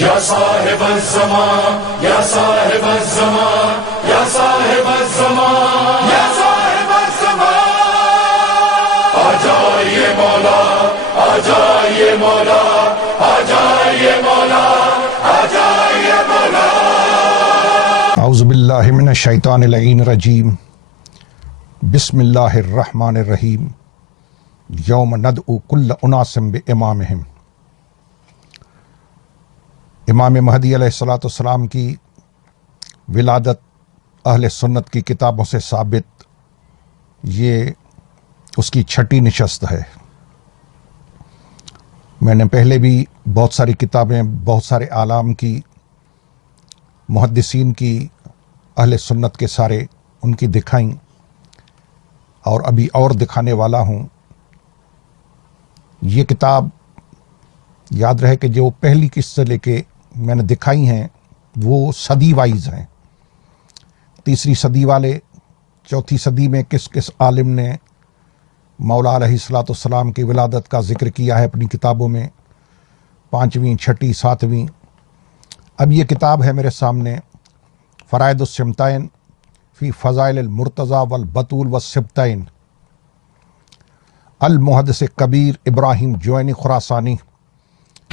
یا صاحب الزمان یا صاحب الزمان یا صاحب الزمان یا صاحب الزمان، آ جائیے مولا، آ جائیے مولا، آ جائیے مولا، آ جائیے مولا۔ اعوذ باللہ من الشیطان اللعین الرجیم، بسم اللہ الرحمن الرحیم۔ یوم ندعو کل اناس بامامہم۔ امام مہدی علیہ السلام کی ولادت اہل سنت کی کتابوں سے ثابت، یہ اس کی چھٹی نشست ہے۔ میں نے پہلے بھی بہت ساری کتابیں، بہت سارے اعلام کی، محدثین کی، اہل سنت کے سارے ان کی دکھائیں، اور ابھی اور دکھانے والا ہوں۔ یہ کتاب یاد رہے کہ جو پہلی قسط سے لے کے میں نے دکھائی ہیں وہ صدی وائز ہیں۔ تیسری صدی والے، چوتھی صدی میں کس کس عالم نے مولا علیہ السلام کی ولادت کا ذکر کیا ہے اپنی کتابوں میں، پانچویں، چھٹی، ساتویں۔ اب یہ کتاب ہے میرے سامنے، فرائد السمتین فی فضائل المرتضی والبطول والسبتین، المحدث کبیر ابراہیم جوینی خراسانی،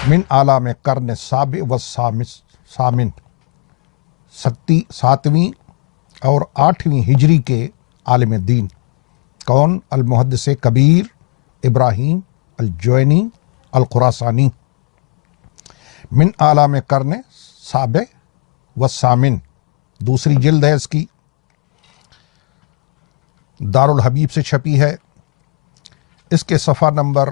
من اعلام قرن سابع و ثامن، ساتویں اور آٹھویں ہجری کے عالم دین۔ کون؟ المحدث کبیر ابراہیم الجوینی الخراسانی، من اعلام قرن سابع و ثامن، دوسری جلد ہے اس کی، دارالحبیب سے چھپی ہے۔ اس کے صفحہ نمبر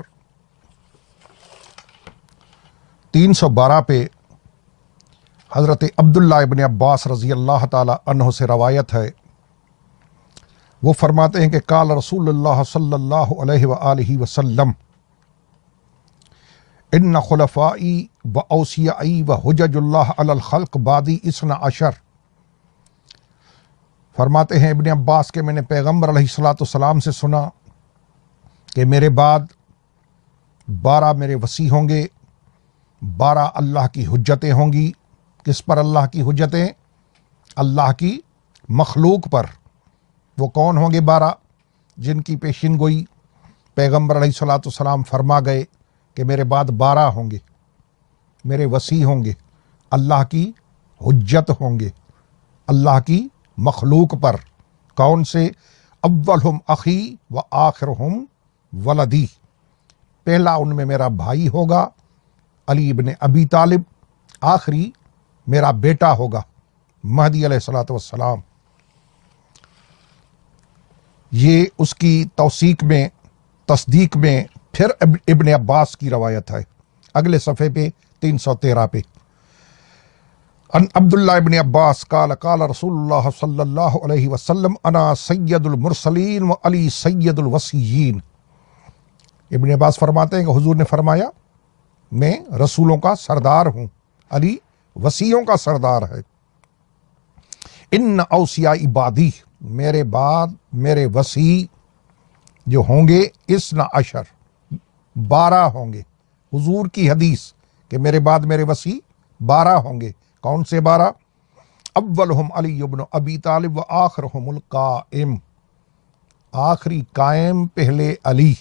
312 پہ حضرت عبداللہ ابن عباس رضی اللہ تعالی عنہ سے روایت ہے، وہ فرماتے ہیں کہ قال رسول اللہ صلی اللہ علیہ وآلہ وسلم، ان خلفائی و اوصیائی و حجج اللہ علی الخلق بعدی 12۔ فرماتے ہیں ابن عباس کہ میں نے پیغمبر علیہ السلام سے سنا کہ میرے بعد 12 میرے وصی ہوں گے، 12 اللہ کی حجتیں ہوں گی۔ کس پر اللہ کی حجتیں؟ اللہ کی مخلوق پر۔ وہ کون ہوں گے 12 جن کی پیشین گوئی پیغمبر علیہ السلام فرما گئے کہ میرے بعد 12 ہوں گے، میرے وصی ہوں گے، اللہ کی حجت ہوں گے اللہ کی مخلوق پر۔ کون سے؟ اولہم اخی و آخرہم ولدی، پہلا ان میں میرا بھائی ہوگا علی ابن ابی طالب، آخری میرا بیٹا ہوگا مہدی علیہ السلام۔ یہ اس کی توثیق میں، تصدیق میں پھر ابن عباس کی روایت ہے، اگلے صفحے پہ 313 پہ۔ ان عبداللہ ابن عباس قال قال رسول اللہ صلی اللہ علیہ وسلم انا سید المرسلین و علی سید الوصیین۔ ابن عباس فرماتے ہیں کہ حضور نے فرمایا میں رسولوں کا سردار ہوں، علی وصیوں کا سردار ہے۔ ان اوصیاء عبادی، میرے بعد میرے وصی جو ہوں گے 12 ہوں گے۔ حضور کی حدیث کہ میرے بعد میرے وصی 12 ہوں گے۔ کون سے 12؟ اولہم علی ابن ابی طالب و آخرہم القائم، آخری قائم پہلے علی۔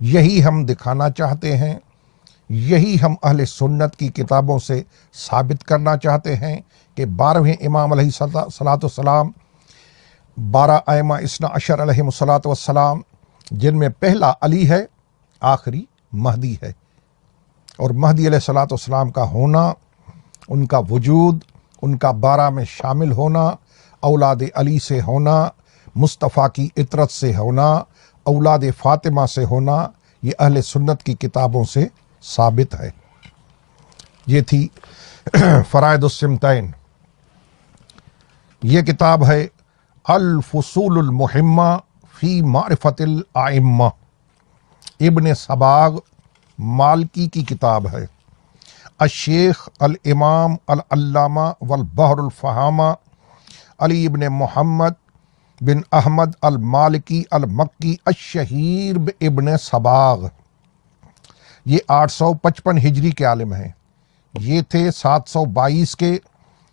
یہی ہم دکھانا چاہتے ہیں، یہی ہم اہل سنت کی کتابوں سے ثابت کرنا چاہتے ہیں کہ 12ویں امام علیہ السلام، 12 ائمہ 12 علیہم السلام، جن میں پہلا علی ہے، آخری مہدی ہے۔ اور مہدی علیہ السلام کا ہونا، ان کا وجود، ان کا 12 میں شامل ہونا، اولاد علی سے ہونا، مصطفیٰ کی عطرت سے ہونا، اولاد فاطمہ سے ہونا، یہ اہل سنت کی کتابوں سے ثابت ہے۔ یہ تھی فرائد السمتین۔ یہ کتاب ہے الفصول المہمہ فی معرفت الائمہ، ابن صباغ مالکی کی کتاب ہے۔ الشیخ الامام العلامہ والبحر الفہامہ علی ابن محمد بن احمد المالکی المکی الشہیر ابن صباغ، یہ 855 ہجری کے عالم ہیں۔ یہ تھے 722 کے،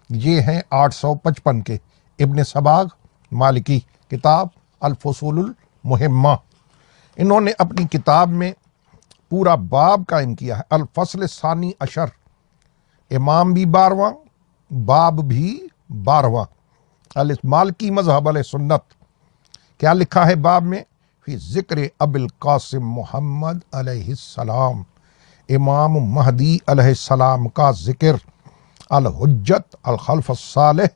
یہ ہیں 855 کے۔ ابن صباغ مالکی، کتاب الفصول المہمہ، انہوں نے اپنی کتاب میں پورا باب قائم کیا ہے، الفصل ثانی عشر، امام بھی 12واں، باب بھی 12واں، مالکی مذہب علیہ سنت۔ کیا لکھا ہے باب میں؟ فی ذکر ابی القاسم محمد علیہ السلام، امام مہدی علیہ السلام کا ذکر، الحجت الخلف الصالح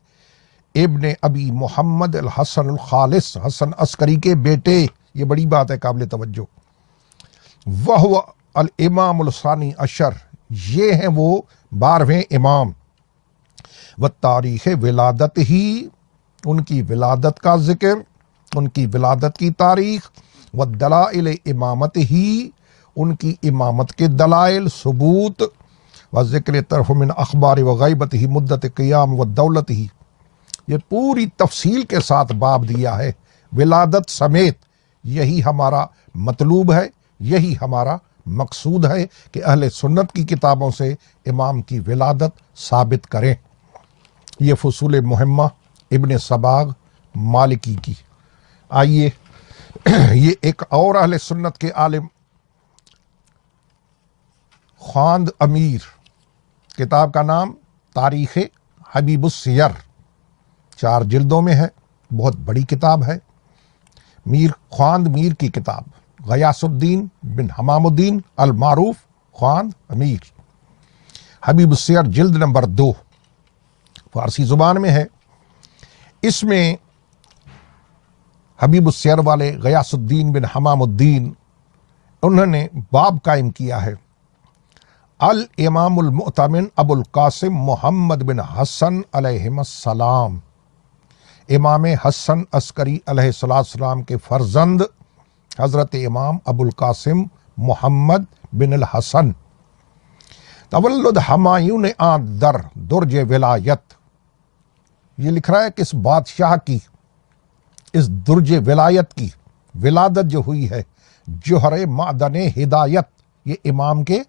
ابن ابی محمد الحسن الخالص، حسن عسکری کے بیٹے، یہ بڑی بات ہے، قابل توجہ۔ وہ الامام الثانی عشر، یہ ہیں وہ 12ویں امام، و تاریخ ولادت ہی، ان کی ولادت کا ذکر، ان کی ولادت کی تاریخ، و دلائل امامت ہی، ان کی امامت کے دلائل، ثبوت، و ذکر طرف من اخبار و غیبت ہی، مدت قیام و دولت ہی، یہ پوری تفصیل کے ساتھ باب دیا ہے ولادت سمیت۔ یہی ہمارا مطلوب ہے، یہی ہمارا مقصود ہے کہ اہل سنت کی کتابوں سے امام کی ولادت ثابت کریں۔ یہ فصول مہمہ ابن صباغ مالکی کی۔ آئیے یہ ایک اور اہل سنت کے عالم خواند امیر، کتاب کا نام تاریخ حبیب السیر، 4 جلدوں میں ہے، بہت بڑی کتاب ہے، خواند میر کی کتاب، غیاث الدین بن حمام الدین المعروف خواند امیر، حبیب السیر جلد نمبر 2، فارسی زبان میں ہے۔ اس میں حبیب السیر والے غیاث الدین بن حمام الدین، انہوں نے باب قائم کیا ہے، الامام المؤتمن ابو القاسم محمد بن حسن علیہ السلام، امام حسن عسکری علیہ السلام کے فرزند حضرت امام ابو القاسم محمد بن الحسن، تولد ہمایون در درج ولایت، یہ لکھ رہا ہے کہ اس بادشاہ کی، اس درج ولایت کی ولادت جو ہوئی ہے، جوہر معدن ہدایت، یہ امام کے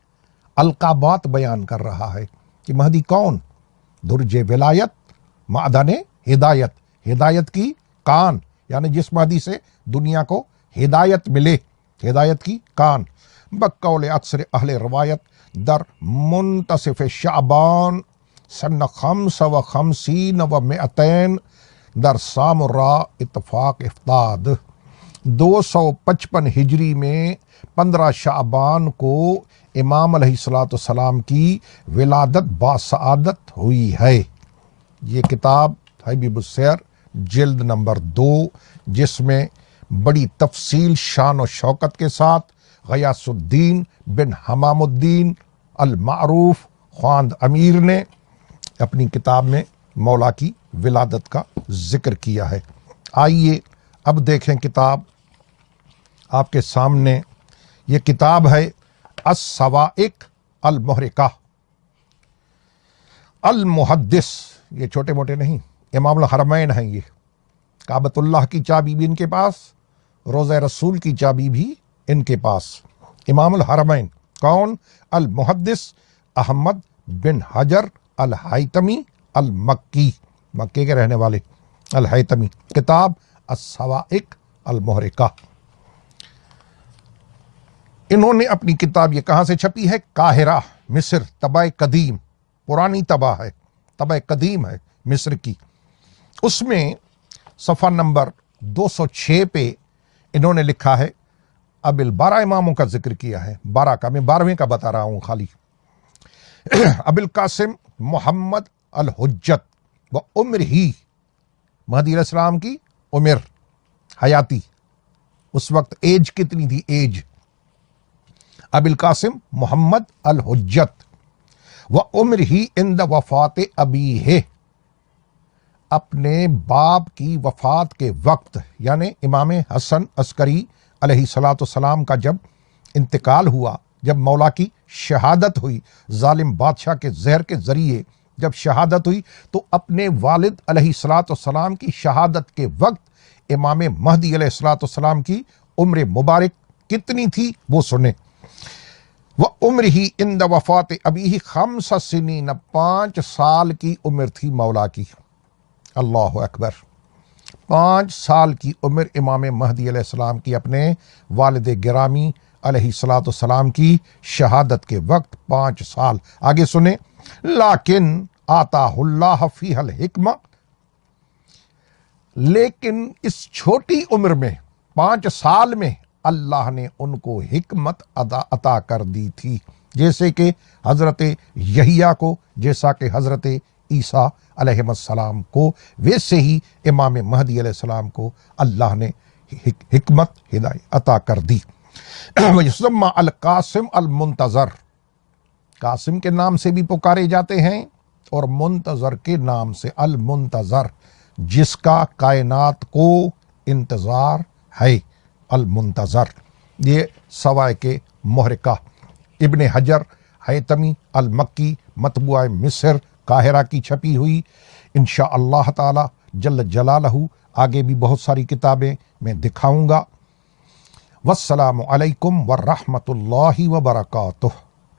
القابات بیان کر رہا ہے کہ مہدی کون؟ درج ولایت، معدن ہدایت، ہدایت کی کان، یعنی جس مہدی سے دنیا کو ہدایت ملے، ہدایت کی کان، بقول اکثر اہل روایت در منتصف شعبان سن 55 و 200 در سامرا اتفاق افتاد، 255 ہجری میں 15 شعبان کو امام علیہ السلام کی ولادت باسعادت ہوئی ہے۔ یہ کتاب حبیب السیر جلد نمبر 2، جس میں بڑی تفصیل شان و شوکت کے ساتھ غیاث الدین بن حمام الدین المعروف خواند امیر نے اپنی کتاب میں مولا کی ولادت کا ذکر کیا ہے۔ آئیے اب دیکھیں کتاب آپ کے سامنے، یہ کتاب ہے الصواعق المحرقہ، المحدث، یہ چھوٹے موٹے نہیں، امام الحرمین ہیں، یہ کعبۃ اللہ کی چابی بھی ان کے پاس، روضہ رسول کی چابی بھی ان کے پاس، امام الحرمین کون؟ المحدث احمد بن حجر الہیتمی المکی، مکے کے رہنے والے، الہیتمی، کتاب الصواعق المحرقہ۔ انہوں نے اپنی کتاب، یہ کہاں سے چھپی ہے؟ قاہرہ، مصر، طبع قدیم، پرانی طبع ہے، طبع قدیم ہے مصر کی۔ اس میں صفحہ نمبر 206 پہ انہوں نے لکھا ہے، اب 12 اماموں کا ذکر کیا ہے، 12 کا، میں 12ویں کا بتا رہا ہوں خالی۔ ابو القاسم محمد الحجت و عمر ہی، مہدی علیہ السلام کی عمر حیاتی، اس وقت ایج کتنی تھی؟ ایج، ابو القاسم محمد الحجت و عمر ہی عند وفات ابیہ، اپنے باپ کی وفات کے وقت، یعنی امام حسن عسکری علیہ السلام کا جب انتقال ہوا، جب مولا کی شہادت ہوئی، ظالم بادشاہ کے زہر کے ذریعے جب شہادت ہوئی، تو اپنے والد علیہ السلام کی شہادت کے وقت امام مہدی علیہ السلام کی عمر مبارک کتنی تھی وہ سنیں۔ وہ عمر ہی عند وفات ابی 5 سنین، 5 سال کی عمر تھی مولا کی. اللہ اکبر. 5 سال کی عمر امام مہدی علیہ السلام کی اپنے والد گرامی علیہ الصلوۃ والسلام کی شہادت کے وقت. 5 سال. آگے سنیں. لیکن آتاہ اللہ فیہ الحکمہ، لیکن اس چھوٹی عمر میں 5 سال میں اللہ نے ان کو حکمت عطا کر دی تھی، جیسے کہ حضرت یحییٰ کو، جیسا کہ حضرت عیسیٰ علیہ السلام کو، ویسے ہی امام مہدی علیہ السلام کو اللہ نے حکمت ہدایت عطا کر دی. وَيُسَمَّى القاسم المنتظر، قاسم کے نام سے بھی پکارے جاتے ہیں اور منتظر کے نام سے، المنتظر، جس کا کائنات کو انتظار ہے. المنتظر. یہ سوائے محرقہ ابن حجر حیتمی المکی، مطبوعہ مصر قاہرہ کی چھپی ہوئی. انشاءاللہ تعالی جل جلالہ آگے بھی بہت ساری کتابیں میں دکھاؤں گا. والسلام علیکم ورحمۃ اللہ وبرکاتہ.